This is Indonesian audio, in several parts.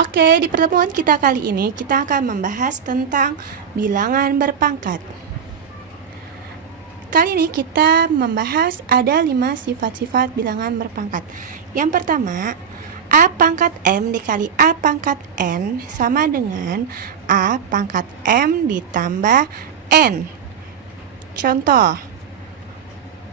Oke, di pertemuan kita kali ini kita akan membahas tentang bilangan berpangkat. Kali ini kita membahas ada 5 sifat-sifat bilangan berpangkat. Yang pertama, A pangkat M dikali A pangkat N sama dengan A pangkat M ditambah N. Contoh,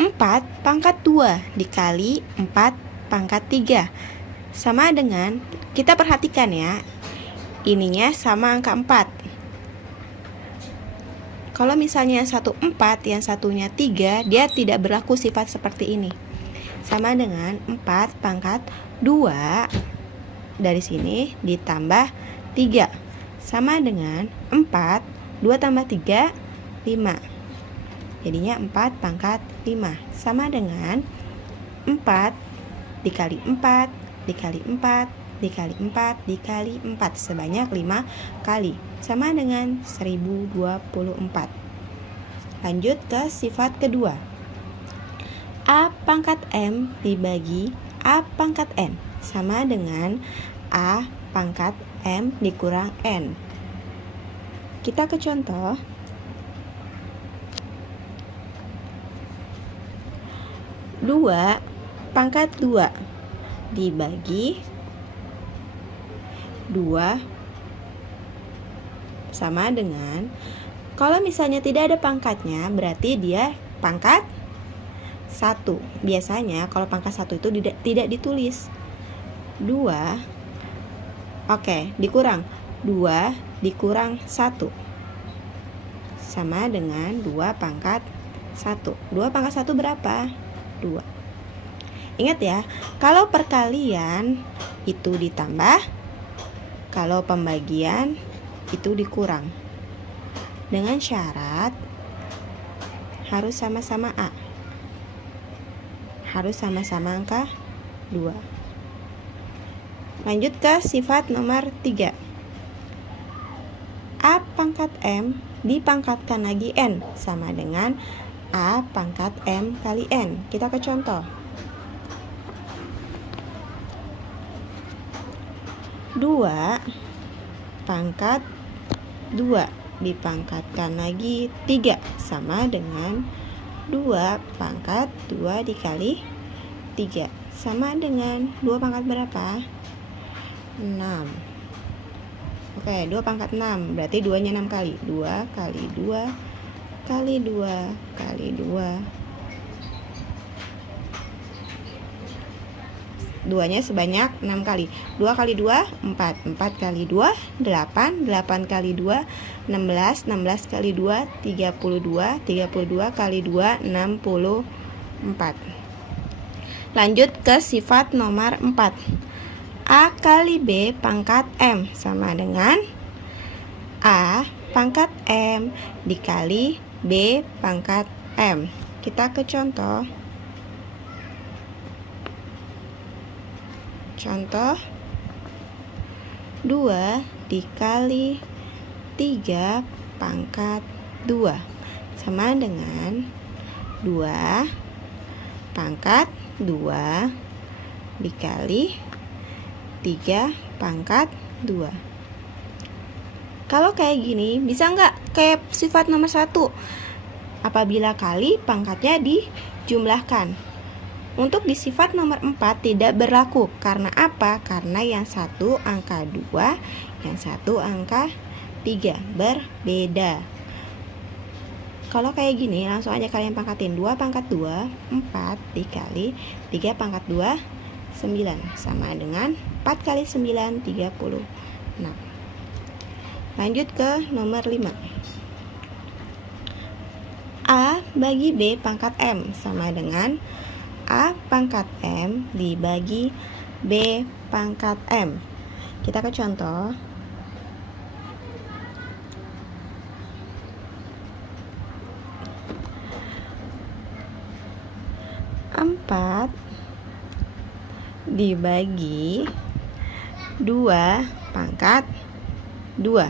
4 pangkat 2 dikali 4 pangkat 3 sama dengan, kita perhatikan ya, ininya sama angka 4. Kalau misalnya yang satu 4, yang satunya 3, dia tidak berlaku sifat seperti ini. Sama dengan 4 pangkat 2 dari sini ditambah 3 sama dengan 4, 2 tambah 3, 5. Jadinya 4 pangkat 5 sama dengan 4 dikali 4 dikali 4 dikali 4 dikali 4 sebanyak 5 kali sama dengan 1024. Lanjut ke sifat kedua. A pangkat M dibagi A pangkat N sama dengan A pangkat M dikurang N. Kita ke contoh. 2 pangkat 2 dibagi 2 sama dengan, kalau misalnya tidak ada pangkatnya berarti dia pangkat 1. Biasanya kalau pangkat 1 itu tidak ditulis 2. Oke, dikurang 2 dikurang 1 sama dengan 2 pangkat 1. 2 pangkat 1 berapa? 2. Ingat ya, kalau perkalian itu ditambah, kalau pembagian itu dikurang. Dengan syarat harus sama-sama A. Harus sama-sama angka 2. Lanjut ke sifat nomor 3. A pangkat M dipangkatkan lagi N sama dengan A pangkat M kali N. Kita ke contoh. 2 pangkat 2 dipangkatkan lagi 3 sama dengan 2 pangkat 2 dikali 3 sama dengan 2 pangkat berapa? 6. Oke, 2 pangkat 6 berarti 2-nya 6 kali. 2 kali 2 kali 2 kali 2. 2-nya sebanyak 6 kali. 2 kali 2, 4. 4 kali 2, 8. 8 kali 2, 16. 16 kali 2, 32. 32 kali 2, 64. Lanjut ke sifat nomor 4. A kali B pangkat M sama dengan A pangkat M dikali B pangkat M. Kita ke contoh. Contoh 2 dikali 3 pangkat 2 sama dengan 2 pangkat 2 dikali 3 pangkat 2. Kalau kayak gini, bisa nggak kayak sifat nomor 1? Apabila kali, pangkatnya dijumlahkan. Untuk di sifat nomor 4 tidak berlaku. Karena apa? Karena yang satu angka 2, yang satu angka 3. Berbeda. Kalau kayak gini, langsung aja kalian pangkatin. 2 pangkat 2, 4 dikali 3 pangkat 2, 9. Sama dengan 4 kali 9, 36. Lanjut ke nomor 5. A bagi B pangkat M sama dengan A pangkat M dibagi B pangkat M. Kita ke contoh. 4 dibagi 2 pangkat 2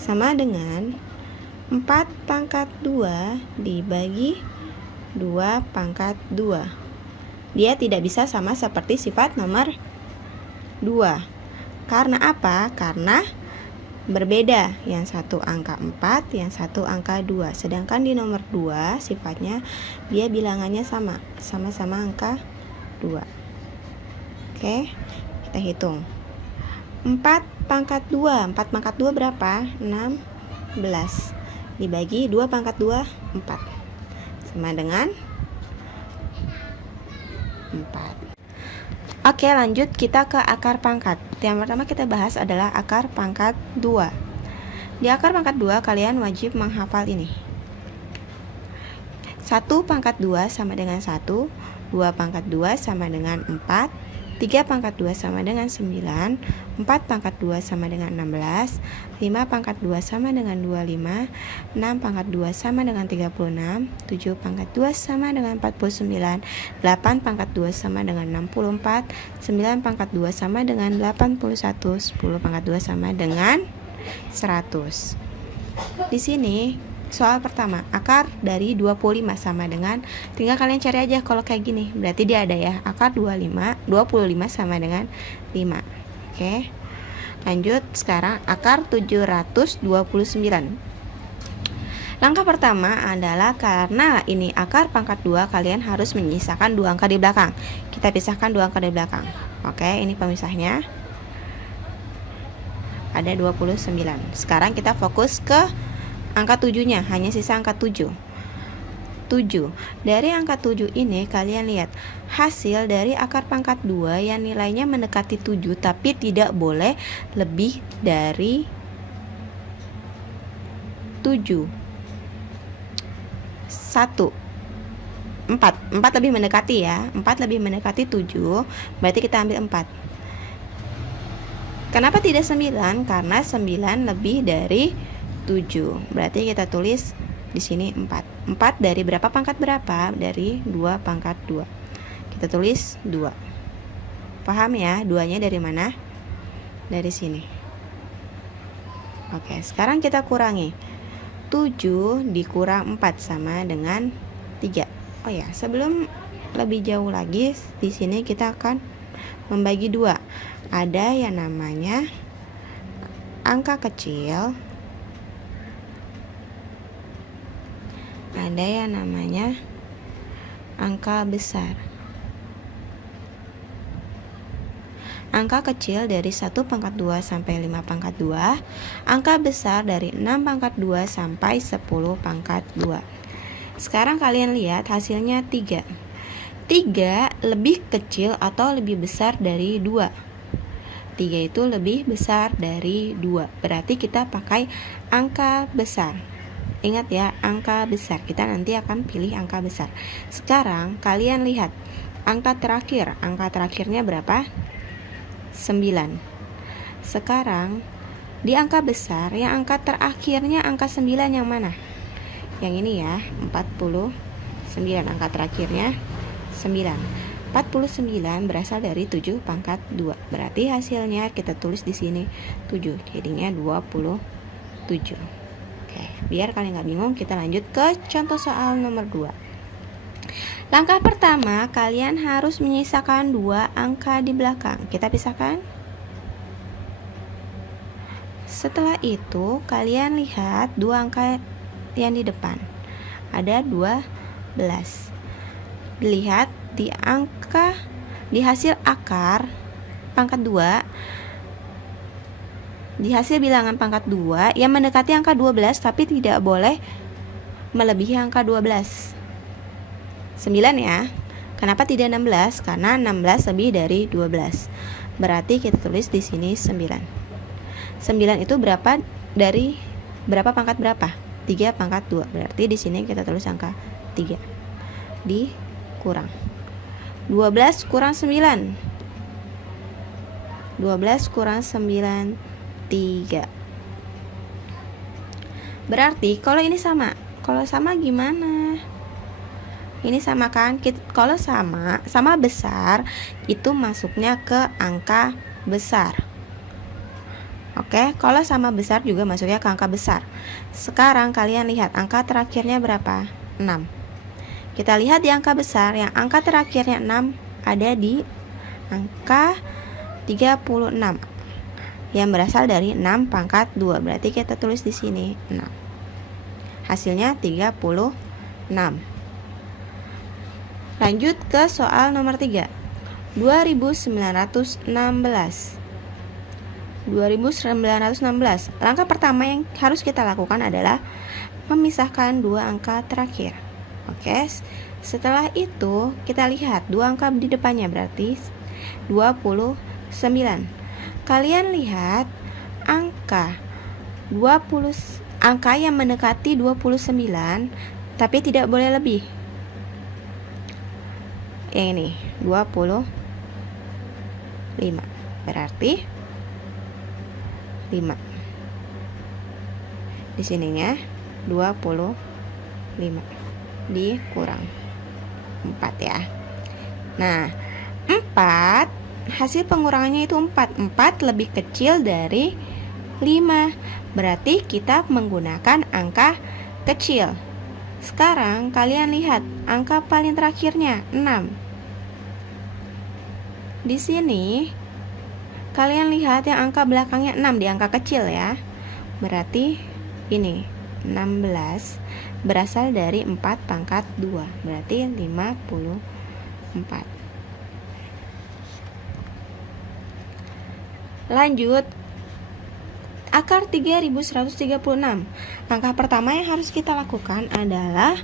sama dengan 4 pangkat 2 dibagi 2 pangkat 2. Dia tidak bisa sama seperti sifat nomor 2. Karena apa? Karena berbeda, yang satu angka 4, yang satu angka 2. Sedangkan di nomor 2 sifatnya dia bilangannya sama-sama angka 2. Oke, kita hitung. 4 pangkat 2. 4 pangkat 2 berapa? 16. Dibagi 2 pangkat 2, 4. Sama dengan 4. Oke, lanjut kita ke akar pangkat. Yang pertama kita bahas adalah akar pangkat 2. Di akar pangkat 2 kalian wajib menghafal ini. 1 pangkat 2 sama dengan 1, 2 pangkat 2 sama dengan 4, 3 pangkat 2 sama dengan 9, 4 pangkat 2 sama dengan 16, 5 pangkat 2 sama dengan 25, 6 pangkat 2 sama dengan 36, 7 pangkat 2 sama dengan 49, 8 pangkat 2 sama dengan 64, 9 pangkat 2 sama dengan 81, 10 pangkat 2 sama dengan 100. Di sini soal pertama, akar dari 25 sama dengan, tinggal kalian cari aja kalau kayak gini. Berarti dia ada ya, akar 25 sama dengan 5. Oke. Lanjut sekarang akar 729. Langkah pertama adalah karena ini akar pangkat 2, kalian harus menyisakan 2 angka di belakang. Kita pisahkan 2 angka di belakang. Oke, ini pemisahnya. Ada 29. Sekarang kita fokus ke angka 7-nya, hanya sisa angka 7. 7. Dari angka 7 ini kalian lihat hasil dari akar pangkat 2 yang nilainya mendekati 7 tapi tidak boleh lebih dari 7. 1. 4 lebih mendekati ya. 4 lebih mendekati 7, berarti kita ambil 4. Kenapa tidak 9? Karena 9 lebih dari 7. Berarti kita tulis di sini 4. 4 dari berapa pangkat berapa? Dari 2 pangkat 2. Kita tulis 2. Paham ya? 2-nya dari mana? Dari sini. Oke, sekarang kita kurangi. 7 dikurang 4 sama dengan 3. Oh ya, sebelum lebih jauh lagi, di sini kita akan membagi 2. Ada yang namanya angka kecil, ada yang namanya angka besar. Angka kecil dari 1 pangkat 2 sampai 5 pangkat 2. Angka besar dari 6 pangkat 2 sampai 10 pangkat 2. Sekarang kalian lihat hasilnya 3. 3 lebih kecil atau lebih besar dari 2? 3 itu lebih besar dari 2. Berarti kita pakai angka besar. Ingat ya, angka besar. Kita nanti akan pilih angka besar. Sekarang kalian lihat angka terakhir. Angka terakhirnya berapa? 9. Sekarang di angka besar, yang angka terakhirnya angka 9 yang mana? Yang ini ya, 49. Angka terakhirnya 9. 49 berasal dari 7 pangkat 2. Berarti hasilnya kita tulis di sini 7. Jadinya 27. Oke, biar kalian nggak bingung, kita lanjut ke contoh soal nomor 2. Langkah pertama, kalian harus menyisakan 2 angka di belakang. Kita pisahkan. Setelah itu, kalian lihat 2 angka yang di depan. Ada 12. Dilihat di hasil akar pangkat 2, di hasil bilangan pangkat 2 yang mendekati angka 12 tapi tidak boleh melebihi angka 12. 9 ya. Kenapa tidak 16? Karena 16 lebih dari 12. Berarti kita tulis di sini 9. 9 itu berapa dari berapa pangkat berapa? 3 pangkat 2. Berarti di sini kita tulis angka 3. Dikurang 12 kurang 9. 12 kurang 9, 3. Berarti kalau ini sama. Kalau sama gimana? Ini sama kan? Kalau sama besar, itu masuknya ke angka besar. Oke, kalau sama besar juga masuknya ke angka besar. Sekarang kalian lihat angka terakhirnya berapa? 6. Kita lihat di angka besar, yang angka terakhirnya 6 ada di angka 36. yang berasal dari 6 pangkat 2. Berarti kita tulis di sini 6. Hasilnya 36. Lanjut ke soal nomor 3. 2916. Langkah pertama yang harus kita lakukan adalah memisahkan dua angka terakhir. Oke, setelah itu kita lihat dua angka di depannya, berarti 29. Kalian lihat angka yang mendekati 29 tapi tidak boleh lebih. Yang ini 25, berarti 5. Di sininya 25 dikurang 4 ya. Nah, 4 hasil pengurangannya itu 4. 4 lebih kecil dari 5. Berarti kita menggunakan angka kecil. Sekarang kalian lihat angka paling terakhirnya 6. Di sini kalian lihat yang angka belakangnya 6 di angka kecil ya. Berarti ini 16 berasal dari 4 pangkat 2. Berarti 54. Lanjut, akar 3136. Langkah pertama yang harus kita lakukan adalah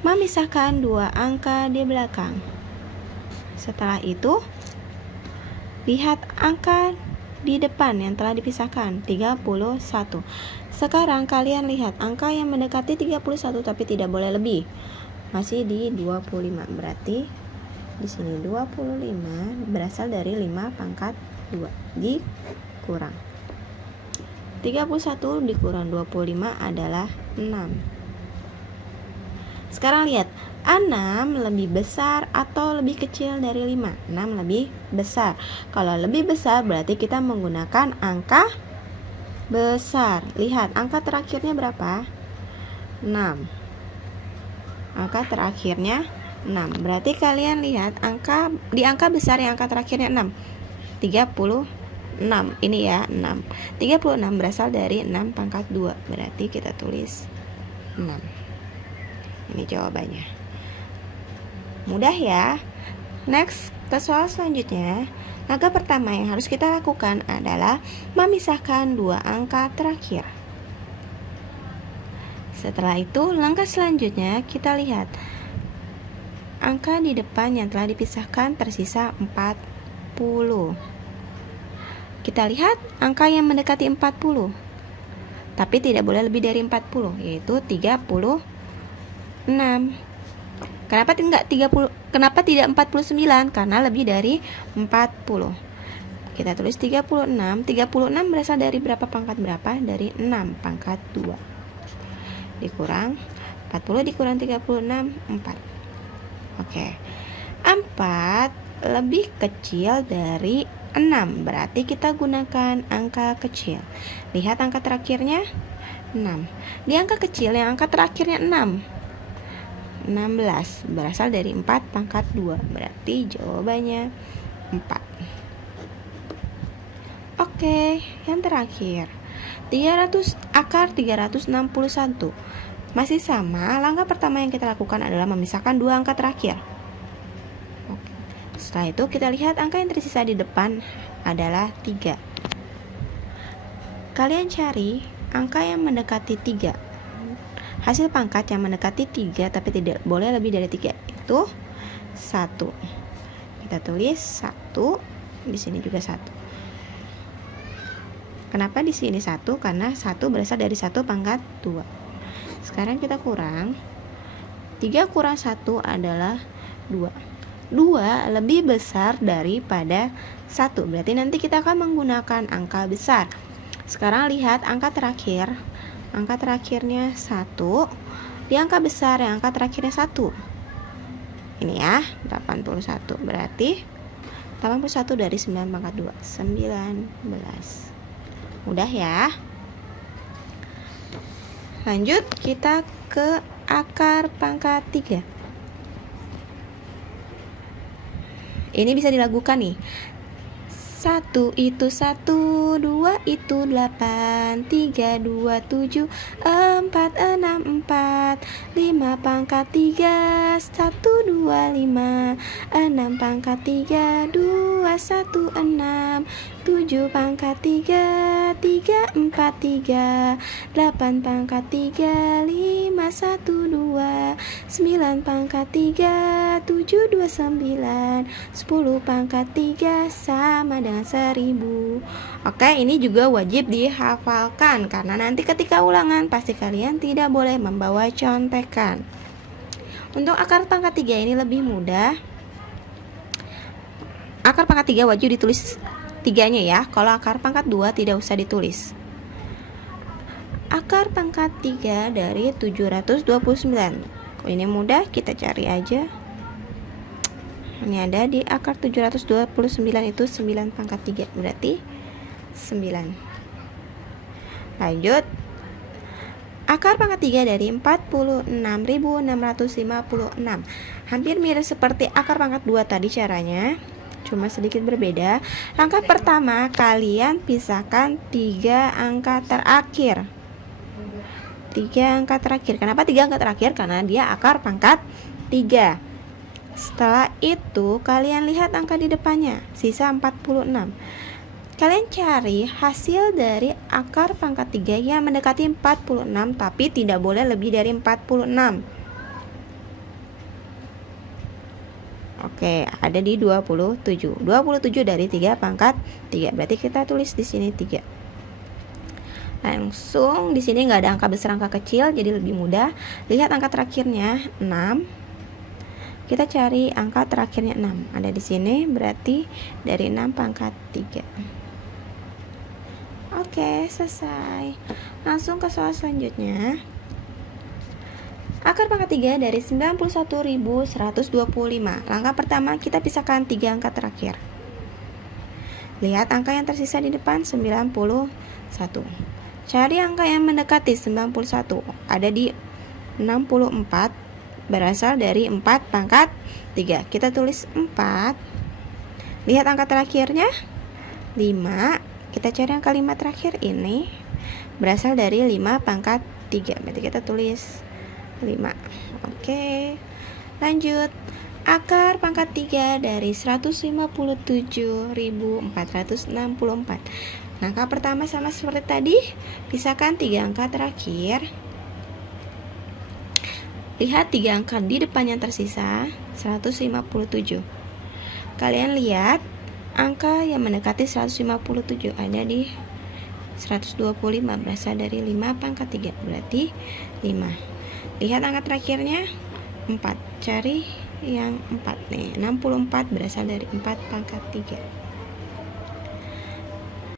memisahkan dua angka di belakang. Setelah itu lihat angka di depan yang telah dipisahkan, 31. Sekarang kalian lihat angka yang mendekati 31 tapi tidak boleh lebih. Masih di 25. Berarti di sini 25 berasal dari 5 pangkat 2 dikurang 31 dikurang 25 adalah 6. Sekarang lihat 6 lebih besar atau lebih kecil dari 5? 6 lebih besar. Kalau lebih besar berarti kita menggunakan angka besar. Lihat angka terakhirnya berapa? 6. Angka terakhirnya 6. Berarti kalian lihat di angka besar yang angka terakhirnya 6. 36. Ini ya 6. 36 berasal dari 6 pangkat 2. Berarti kita tulis 6. Ini jawabannya. Mudah ya. Next, ke soal selanjutnya. Langkah pertama yang harus kita lakukan adalah memisahkan dua angka terakhir. Setelah itu, langkah selanjutnya kita lihat angka di depan yang telah dipisahkan tersisa 40. Kita lihat angka yang mendekati 40 tapi tidak boleh lebih dari 40, yaitu 36. Kenapa tidak 49? Karena lebih dari 40. Kita tulis 36. 36 berasal dari berapa pangkat berapa? Dari 6 pangkat 2. Dikurang 40 dikurang 36, 4. Oke. 4 lebih kecil dari 6. Berarti kita gunakan angka kecil. Lihat angka terakhirnya 6. Di angka kecil yang angka terakhirnya 6. 16 berasal dari 4 pangkat 2. Berarti jawabannya 4. Oke, yang terakhir akar 361. Masih sama, langkah pertama yang kita lakukan adalah memisahkan dua angka terakhir. Oke. Setelah itu kita lihat angka yang tersisa di depan adalah 3. Kalian cari angka yang mendekati 3. Hasil pangkat yang mendekati 3 tapi tidak boleh lebih dari 3 itu 1. Kita tulis 1, di sini juga 1. Kenapa di sini 1? Karena 1 berasal dari 1 pangkat 2. Sekarang kita kurang. 3 kurang 1 adalah 2. 2 lebih besar daripada 1. Berarti nanti kita akan menggunakan angka besar. Sekarang lihat angka terakhir. Angka terakhirnya 1. Di angka besar yang angka terakhirnya 1. Ini ya, 81. Berarti 81 dari 9 pangkat 2, 19. Mudah ya. Lanjut kita ke akar pangkat 3. Ini bisa dilakukan nih. 1 itu 1, 2 itu 8, 3, 2, 7, 4, 6, 4, 5 pangkat 3, 1, 2, 5, 6 pangkat 3, 2, 1, 6, 7 pangkat 3, 3, 4, 3, 8 pangkat 3, 5, 1, 2, 9 pangkat 3, 7, 2, 9, 10 pangkat 3 sama dengan 1000. Oke, ini juga wajib dihafalkan karena nanti ketika ulangan pasti kalian tidak boleh membawa contekan. Untuk akar pangkat 3 ini lebih mudah. Akar pangkat 3 wajib ditulis 3-nya ya. Kalau akar pangkat 2 tidak usah ditulis. Akar pangkat 3 dari 729. Ini mudah, kita cari aja. Ini ada di akar 729 itu 9 pangkat 3, berarti 9. Lanjut. Akar pangkat 3 dari 46.656. Hampir mirip seperti akar pangkat 2 tadi caranya, cuma sedikit berbeda. Langkah pertama, kalian pisahkan 3 angka terakhir. 3 angka terakhir. Kenapa 3 angka terakhir? Karena dia akar pangkat 3. Setelah itu kalian lihat angka di depannya, sisa 46. Kalian cari hasil dari akar pangkat 3 yang mendekati 46, tapi tidak boleh lebih dari 46. Oke, ada di 27. 27 dari 3 pangkat 3. Berarti kita tulis di sini 3. Langsung di sini nggak ada angka besar angka kecil, jadi lebih mudah. Lihat angka terakhirnya 6. Kita cari angka terakhirnya 6. Ada di sini, berarti dari 6 pangkat 3. Oke, selesai. Langsung ke soal selanjutnya. Akar pangkat 3 dari 91.125. Langkah pertama, kita pisahkan 3 angka terakhir. Lihat angka yang tersisa di depan, 91. Cari angka yang mendekati 91. Ada di 64. Berasal dari 4 pangkat 3. Kita tulis 4. Lihat angka terakhirnya 5. Kita cari angka 5 terakhir ini. Berasal dari 5 pangkat 3. Berarti kita tulis 5. Oke, lanjut. Akar pangkat 3 dari 157.464. Angka pertama sama seperti tadi, pisahkan 3 angka terakhir. Lihat 3 angka di depan yang tersisa, 157. Kalian lihat angka yang mendekati 157 ada di 125, berasal dari 5 pangkat 3, berarti 5. Lihat angka terakhirnya 4. Cari yang 4 nih. 64 berasal dari 4 pangkat 3.